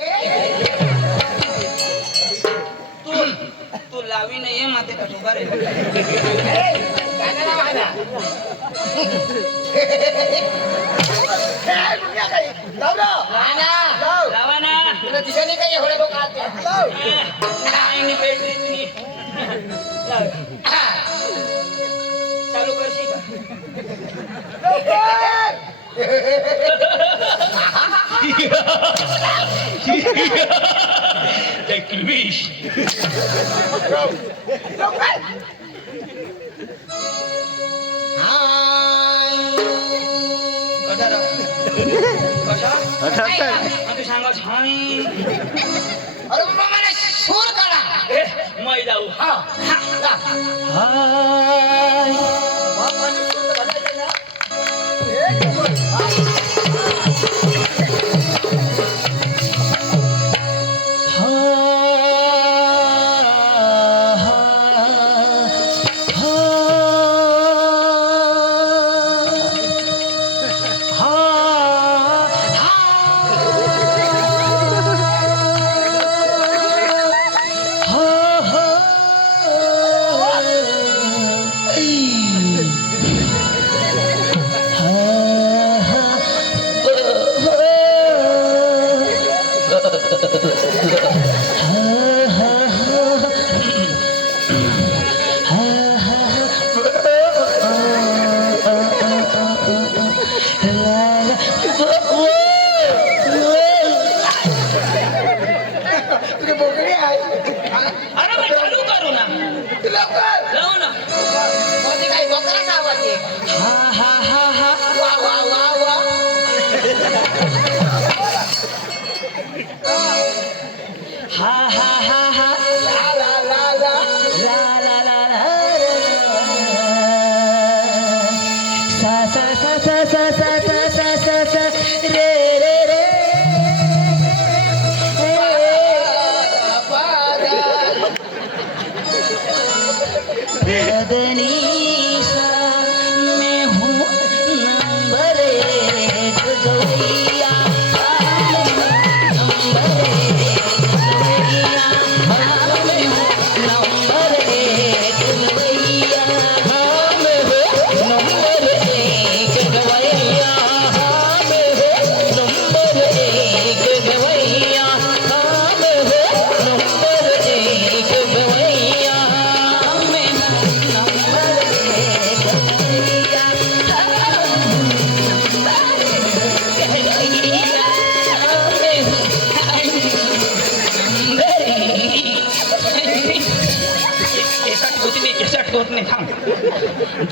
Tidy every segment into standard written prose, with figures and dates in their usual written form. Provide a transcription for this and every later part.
तू लावी नाहीये माते का उभा रे लावा ना तुला दिसाने काही एवढे लोक आले नाही भेटली तुम्ही चालू करशील का Te कृविश कशा तू सांगा छान अरे बाबा मला सूर काढा मै जाऊ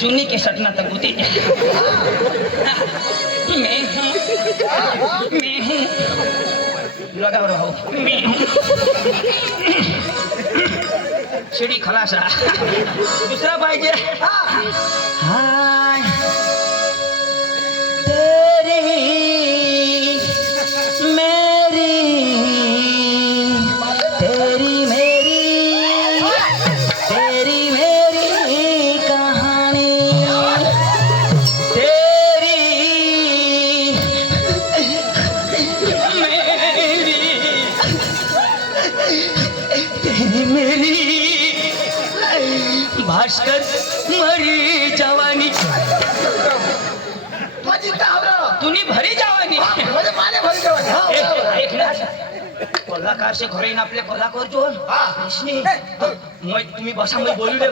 जुनी के सटना तक गुती मैं हूँ लगा रहा मैं हूँ शिडी खलास दूसरा पाहिजे हाय तेरी मेरी तेरी मेरी तेरी मेरी कहानी तेरी मेरी तेरी मेरी भास्कर मरी जवानी तुनी भरी जवानी ऐक ना कोल्हाकार से घरे आपले कोल्हाकर जो तुम्ही बसा मी बोलू दे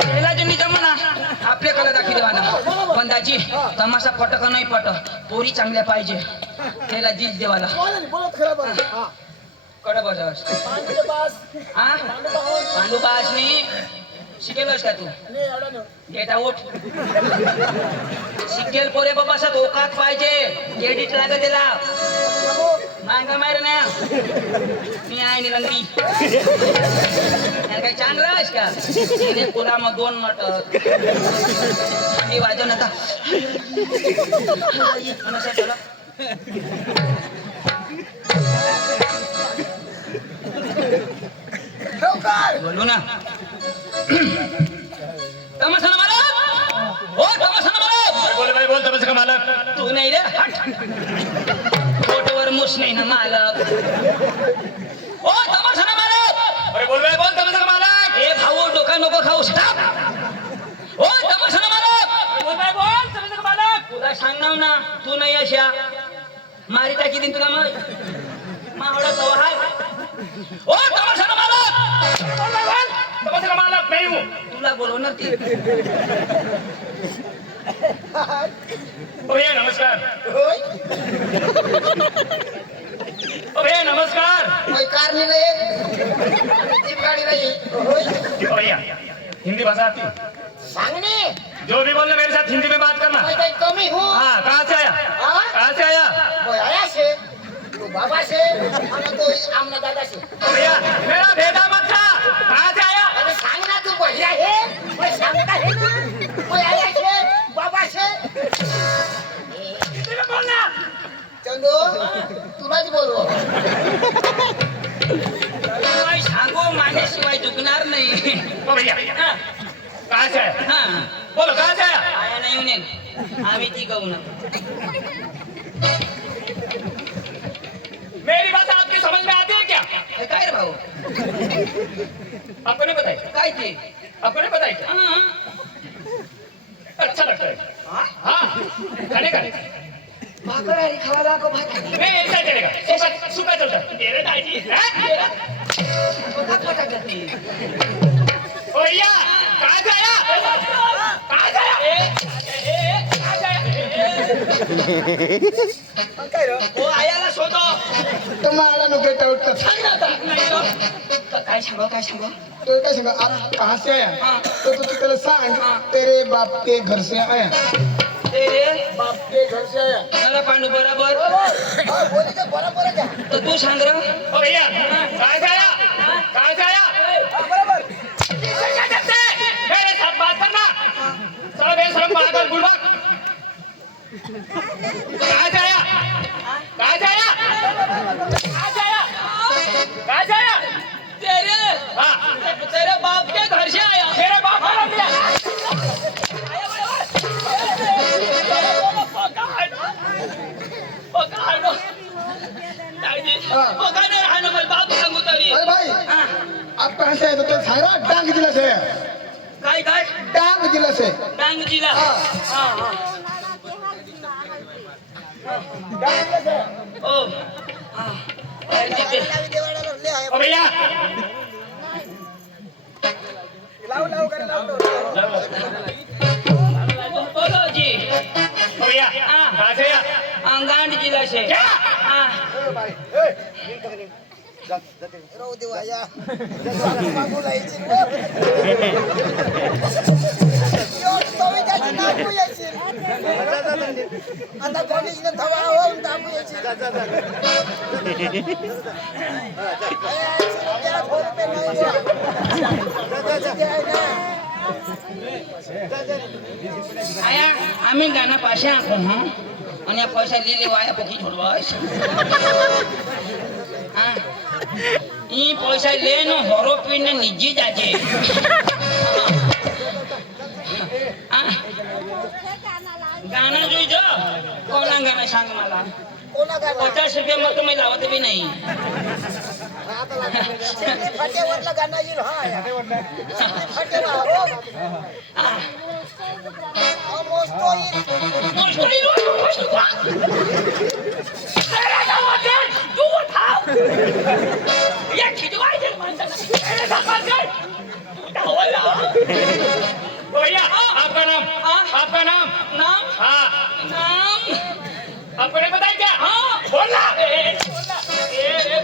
पहिला जणी जमाना आपल्या कला दाखवी देवाना पण दाजी तमाशा पट का नाही पट पोरी चांगल्या पाहिजे त्याला जीज देवाला कडे बस हा पांडुबासनी शिकेलस का तू डेटा उठ शिकेल पोरे बाबा सात ओकात पाहिजे एडिट लागत त्याला मांगा मार ना मी आहे निलंगी काही चांगलं आहेस का तुला मग 2 मटक मी वाजव नका बोलू ना तमाशा मालक ओ तमाशा मालक बोल भाई बोल तमाशा का मालक तू नाही रे हट फोटो दोष नाही ना मालक. ओ तमाशा मालक. अरे बोल तमाशा मालक. ए भाऊ डोका नको खाऊ. स्टॉप. ओ तमाशा मालक. बोल तमाशा मालक. तुला सांगणार ना तू नाही अशा मारी टाकी दिन तुला मग मावडा सवाल. ओ तमाशा मालक. तमाशा मालक नाही हूँ. तुला बोलवणार ती. ओ भैया नमस्कार. ओ भैया नमस्कार. कोई कार नहीं रही, जीप गाड़ी रही. ओ भैया हिंदी भाषा आती है? सांगने जो भी बोलना मेरे साथ हिंदी में बात करना. मैं कोई कमी हूँ. हाँ कहाँ से आया? हाँ? कहाँ से आया? कोई आया से, तो बाबा से, और तो आमना दादा से. ओ भैया मेरा भेदा मत खा. कहाँ से आया? अरे सांगना तू बढ़िया है, कोई सांगता है ना. कोई आया से, बाबा से. हिंदी में बोलना. चंदू तुलाच बोलवो. तुला सांगू माझ्याशिवाय दुखणार नाही. ओ भैया हा, कहाँ से आया? हा. बोलो कहाँ से आया? आया नाही येऊन आम्ही ती गहू मेरी बात आपकी समझ में आती है क्या? काय रे भाऊ आपको नहीं बताई? काय ते आपको नहीं बताई क्या? हा. अच्छा लगता है. हा? हाँ खाने का. भाकर हरी खावा लागो भात. नहीं ऐसा चलेगा. सूखा सूखा चलता है. तेरे दादी हैं? ओ भैया कहाँ से आया? कहाँ से आया? कहाँ से आया? ओ आयाला शोधो. तुम्हाला नको डाउट का सांग ना आता नाही हो. तर काय सांगू काय सांगू. तो काय सांगा आप कहाँ से आया हाँ। तो तू त्याला सांग तेरे बाप के घर से आया. ते बाप के घर से आया. मला पांडू बरोबर. हाँ, बोली तो बराबर है क्या? तर तू सांग रे. ओ भैया कहाँ से आया? कहाँ से आया? क्या करते हैं? मेरे साथ बात करना. चलो बेशरम पागल बुड़बक. कहाँ से आया? कहाँ से आया? कहाँ से आया? कहाँ से आया? तेरे हाँ तेरे बाप के घर से आया. मेरे बाप का नाम लिया. पकाडो. दादी पकाडो राहणं मला बाप सांगू तरी. अरे भाई हा. आप कहाँ से आए तो ते सांग ना डांग जिला से आया. काय काय डांग जिला से. डांग जिला. हा हा. ओ हा. ओ भैया बोलो जी. ओ भैया कहाँ से आया? अंगांड जिला से. क्या? हा. राहू दे वाया. आता कॉलेजला थवा होऊन दाबू यायची. त्याला फोन पे नाही. आया आम्ही गाना पाशे आखो हा आणि पैसा लिहिले वाया पकी छोडवास. हा ई पैसा लेनो हरो पिन निजी जाजे. हा गाणं जोईजो. कोणा गाणं सांग मला. कोणा गाणं? 50 रुपये मग तुम्ही लावत बी नाही. फाट्यावरला गाणं येईल. हा फाट्याला हो. हा. अहो, मोजतो येईल. मस्त येईल, मस्त वा. तेरा गावात तू उठाव. या खिजवायचे माणसाला. तेरे गावात तू उठावला. ओ भैया आपका नाम? आपका नाम? नाम हाँ नाम आपको नहीं बताया क्या? हाँ. बोलना. ए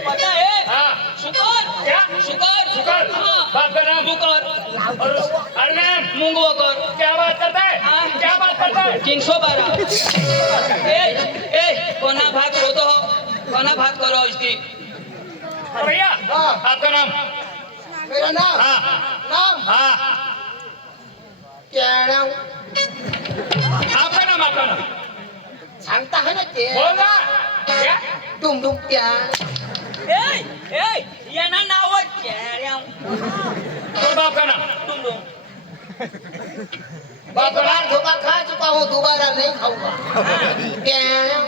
पता है हाँ शुकर. क्या? शुकर शुकर. हाँ. बाप का नाम? शुकर. और अरे नाम मुंगवकर. क्या बात करता है? हाँ. क्या बात करता है? 312. ए कोना भाग होतो हो. कोना भाग करो इसकी. ओ भैया हाँ. आपका नाम? मेरा नाम हाँ नाम हाँ क्या नाम. आपका नाम? आपका नाम सांगता है ना ते. बोलना. क्या? डुम डुम क्या. ए यांना नाव चेहऱ्या. और बाप का नाम? टुंडुम. एक बार धोखा खा चुका हूँ, दोबारा नहीं खाऊंगा. क्या नाम.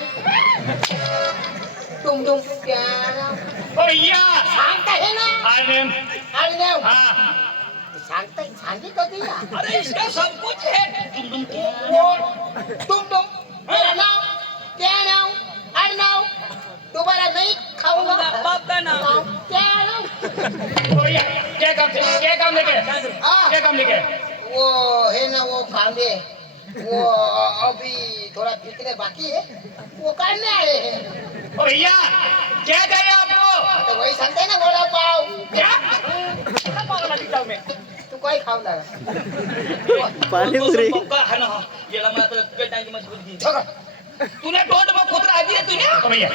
तुम तुम प्यारा ओ भैया सांगता है ना हाय मैम अर्णव हाँ सांगता सांगित होती ना अरे इसका सब कुछ है तुम तुम मेरा नाम क्या नाम अर्णव दोबारा नहीं खाऊंगा बाप का नाम क्या नाम ओ भैया क्या काम लेके हाँ। क्या काम लेके वो है ना वो कांदे वो अभी थोड़ा पिकने बाकी है वो काटने आए हैं ओ भैया क्या चाहिए आपको तो वही सांगते ना वड़ा पाव क्या क्या पागल दिखता हूँ मैं तू काही खाऊ लागा पाणीपुरी पक्का है ना याला मला तर पेटांची मजबूरी दी तूने तोंड में कुत्रा आधी है तूने ओ भैया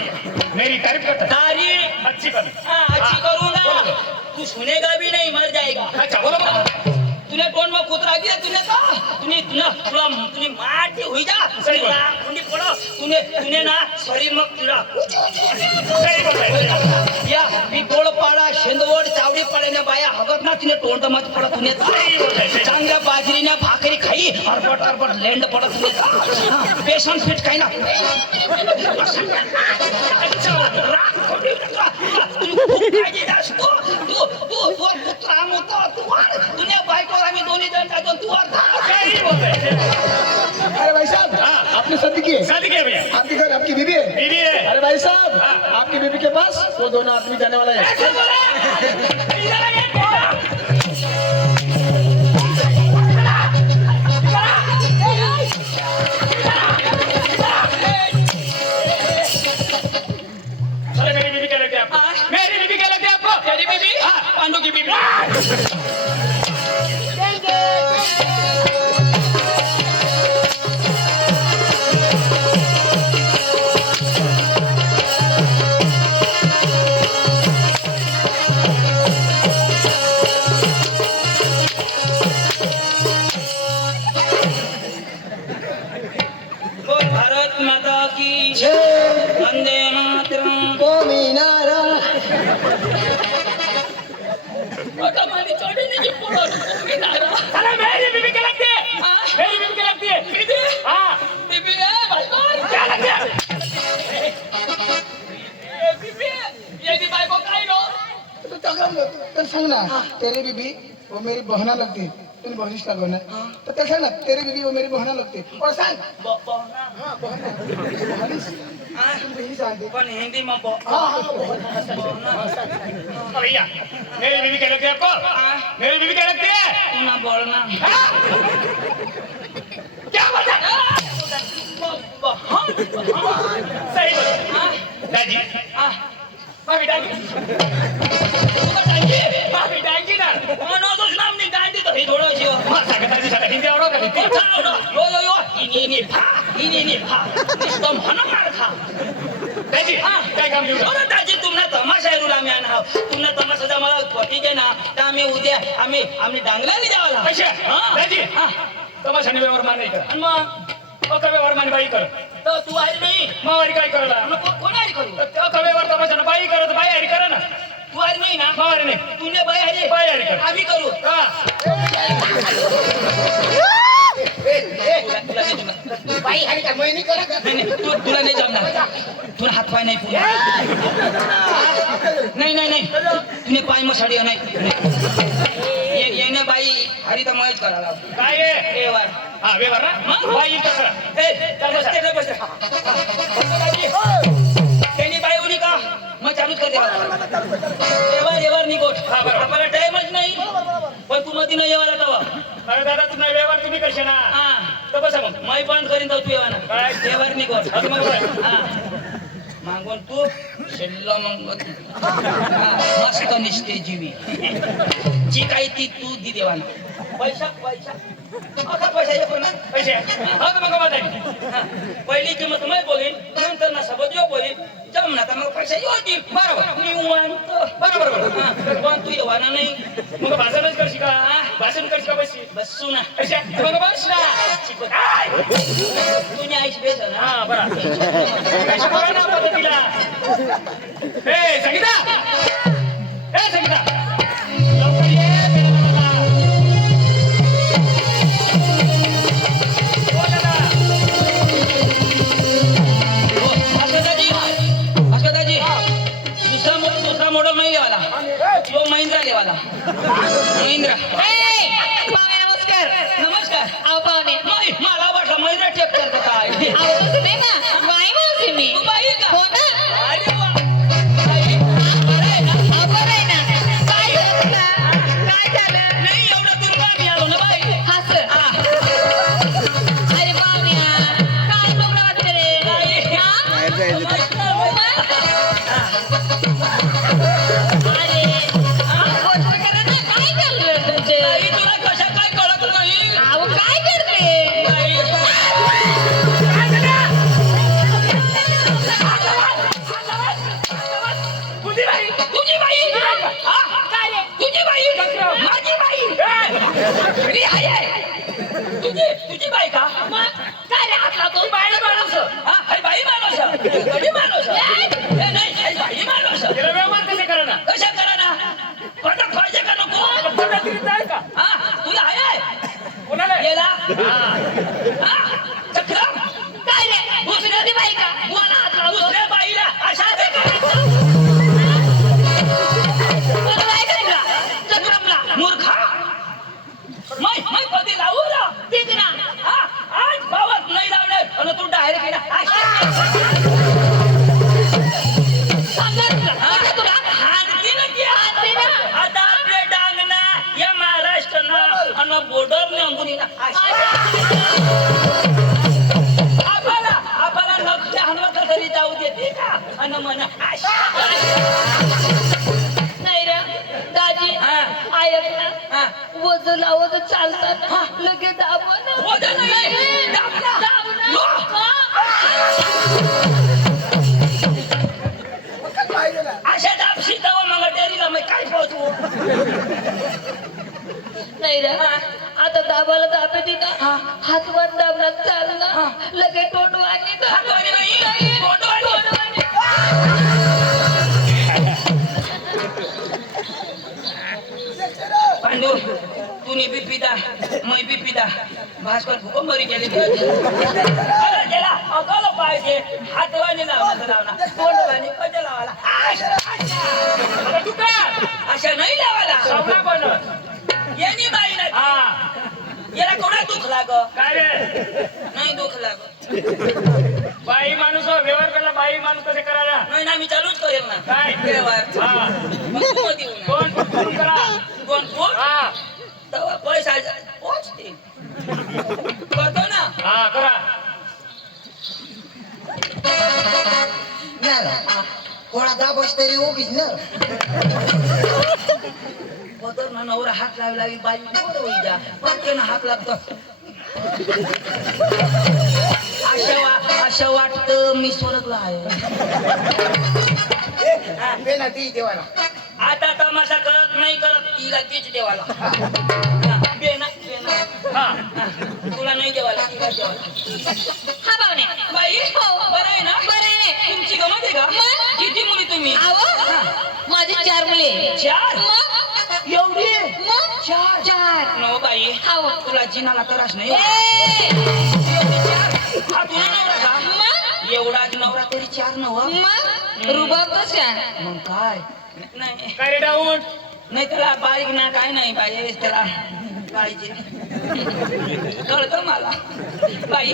मेरी तारीफ करता तारी अच्छी कर अच्छी करूंगा तू सुनेगा भी नहीं मर जाएगा अच्छा बोलो बोलो तूने तोंड में कुत्रा आधी है तूने का तूने माटी हुई जा सही बोल। कुंडी पड़ो तूने ना शरीर में कीड़ा सही बोल रहे या मी तोड पाडा शेंदवड चावडी पाड्याने बाया हगत ना तिने तोंड मत पडत तुने सही बोल रहे चांगल्या बाजरीने भाकरी खाई अरबट लेंड पडत तुने बेसन पीठ खाई ना तुने बायको आम्ही दोन्ही जण जातो तू सही बोल रहे अरे भाई साहब हाँ। आपने शादी की है? शादी किया भैया आपके घर आपकी बीवी है? बीवी है अरे भाई साहब हाँ। आपकी बीवी के पास वो दोनों आदमी जाने वाला है ऐसे बोले इधर आइए अरे मेरी बीवी क्या लगती है आपको मेरी बीवी क्या लगती है आपको तेरी बीबी हाँ। पांडू की बीबी बोल भारत माता की वंदे मातरम आता माली चढ़ी नहीं पड़ो अरे मेरी बीवी क्या लगती है मेरी बीवी क्या लगती है बीबी हाँ बीबी है भाई कौन क्या लगती है बीबी ये भी भाई को काई नो तो तर सांग ना तेरी बीबी वो मेरी बहना लगती है तुम बहनीश का बहना तो तर सांग ना तेरी बीबी वो मेरी बहना लगती है और सांग बहना हाँ बहना बहनीश तुम बहनी सांगते पण हिंदी में हाँ हाँ बहना ओ भैया मेरी बीवी क्या लगती है आपको मेरी बीवी क्या लगती है तू ना बोलना हाँ? क्या बोलता सही बोलो दादी माफी डांगी माफी डांगी ना मनोदोष नाम नहीं गांधी तो ही थोड़ा जीव मासा का दादी साला हिंदी आवडो का हिंदी यो इनी भा निस्तम हना मार खा दादी काय काम देऊ अरे दाजी तुमना तमाशा आहे रुला आम्ही आणा तुमना तमाशाचा मला पटी दे ना तर आम्ही उद्या आम्ही डांगल्याला जावाला पैसे दादी तमाशाने व्यवहार मान नाही कर आणि मग अका व्यवहार मान बाई कर तर तू आहे नाही मावारी काय करला मग कोणारी करू अका व्यवहार तमाशाने बाई करत बाई हरी करा ना तू आहे नाही ना मावारी नाही तुने बाई आहे बाई हरी कर आम्ही करू हा तुला नाही जमणार. बाई हरी का महिनी करा का नाही तुला नाही जमणार तुला हात पाय नाही पुरा नाही तुने पाय मसाडी नाही येणे बाई हरी तर मयच करायला काय आहे ए वार हा व्यवहार ना बाई कर ए चल बस त्यांनी बाई उनी का मग चालूच करते येवार निकोट हा, बरोबर. आपल्याला टाइमच नाही पण तू मध्ये नाही येवाला तवा अरे दादा तुम्ही व्यवहार तुम्ही करशे ना हा तर बसा मग मै पण करीन तू येवाना काय? येवार निकोट अजून मग बस. हा मागून तू शेल्ला मग मस्त निसते जीवी जी काही ती तू दी देवाना पैसा असा पैसा येतो ना पैसे हा तर मग बाई पहिली किंमत मैं बोलीन नंतर ना सबज यो बोलीन जमना तर मग पैसा येतील बरोबर निवांत बरोबर पण तू येवाना नाही मग भाषणच करशी का भाषण करशी का बसशी बसू ना पैसे मग बस ना तुझी आईश बेस ना हा बरा पैसे बघा ना पद्धतीला ए संगीता लवकर ये मेरा भास्करदाजी महिंद्रा लेवाला महिंद्रा पाहुणे नमस्कार. नमस्कार अहो पाहुणे. मला वाटलं महिंद्रा ट्रॅक्टर का काय अहो तसं नाही ना. बाई बोलते मी. तू बाई का हो ना. अरे वा बाई, बरं आहे ना अहो बरं आहे ना. काय झालं तुला? काय झालं? नाही एवढं दुर्बळ मी आलो ना बाई हसं. हा. अरे पाहुण्या काय डोकं वाटतं रे? बाई. हा? मस्त बाई. अरे गोष्ट करा ना. काय चाललं तुमचे? बाई, तुला कशा काय कळत नाही अहो काय करते? बाई. तुझी बाई तुझी बाई हा? काय रे? तुझी बाई माझी बाई अरे हाय आहे. तुझी बाई का काय रे हात लावतो बाई माणूस हा हाय बाई माणूस कधी माणूस नाही हाय बाई माणूस तिला व्यवहार कसे करा ना कशा करा ना पटक पाहिजे का नको का हा तुला हाय आहे कोणाला गेला हा चक्रम काय रे? दुसऱ्या ती बाई का मला हात लावतो दुसऱ्या बाईला अशा तुला काय करायचं? चक्रमला. मूर्खा मै कधी लावू ना ठीक ना. हा आज भावात नाही लावणार आणि तू डायरेक्ट सांगा तुला. सांगा तुला. हाणती ना ती हाणती ना. आता आपले डांगना या महाराष्ट्रना आणि बॉर्डर नेऊन आपल्याला लक्ष हनवत तरी जाऊ देते का आणि म्हणा नाही रे दाजी. हा. ऐक ना. हा वज लावत चालतात लगेच दाबवा ना. वजन नाही. दाब ना. दाब ना. लो. हा. अशा दाबशी तेव्हा मग डेअरीला मग काय पोहोचू नाही रे आता दाबाला दाबते ना. हातवर दाबला चाल ना. लगेच तोंडवानी हातवाली बाई, तोंडवाली. पांडू तूने बी पिता मै बी पिता भास्कर भूकंबरी गेले गेला अकल पाहिजे हातवानी लावला तोंडवानी कधी लावाला अशा नाही लावाला सावला पण यांनी बाई ना हा याला कोणा दुःख लाग काय रे नाही दुःख लाग बाई माणूस व्यवहार करला बाई माणूस कसे करायला नाही ना मी चालूच करेल ना काय? व्यवहार हा मग तू मध्ये येऊ ना. दोन फोन करा कोण कोण हा तेव्हा पैसा पोचते करतो ना हा करा कोणा दाबस तरी उगीच ना बदल ना नवरा हात लावी लावी बाई बरं होई जा पण त्यानं हात लागतो असं वाटतं मी स्वर्गला आहे पेनाल्टी देवाला आता तमाशा करत नाही करत तिला तीच देवाला हा, बेना बेना हा हा, तुला नाही देवाला तिला देवाला हा पाहुणे. बाई बरं आहे ना बरं आहे. तुमची गमत आहे का किती मुली तुम्ही अहो माझी 4 मुले. चार मग एवढी मग चार 4. नो बाई अहो. तुला जिनाला त्रास नाही ए. हा तुला नवरा का मग एवढा नवरा तरी चार नव मग रुबाब कशा? मग काय नाही काय रे डाऊन नाही त्याला बारीक ना काय नाही पाहिजे त्याला पाहिजे कळतं मला बाई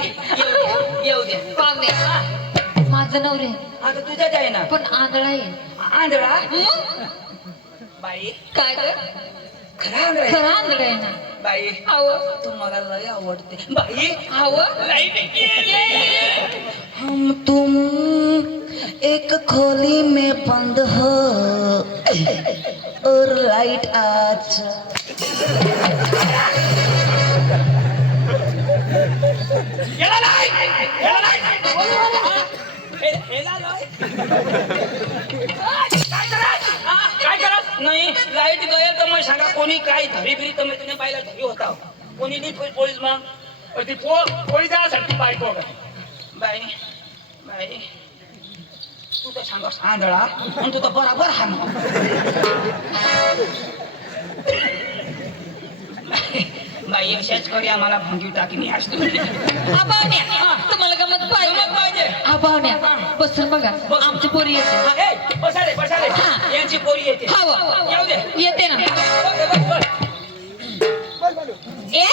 येऊ दे पाहुणे माझं नवरे आता तुझ्याच आहे ना पण आंधळा आहे. आंधळा मग बाई काय ग? खरा आंधळा आहे. खरं आंधळा आहे ना. बाई अहो तू मला लय आवडते बाई अहो हम तुम एक खोली में बंद हो और लाइट आज गेला नाही गेला नाही काय करत नाही लाईट गए तर मग सांगा कोणी काय धरी बिरी तर तुम्ही पाहिला धरी होता कोणी नाही पोळीस मग ती पोळी जाण्यासाठी बायको बाई बाई तू तर सांगा आंधळा आणि तू तर बराबर हा बाई अशाच करी आम्हाला भंगी टाकणी असते हा पाहुणे तुम्हाला गमत पाहिजे. पाहिजे हा पाहुण्या बसून बघा आमची पोरी येते हा, ए, बसा रे बसा रे हा. यांची पोरी येते हा वा. येऊ दे येते ना बस, बस, बस. ए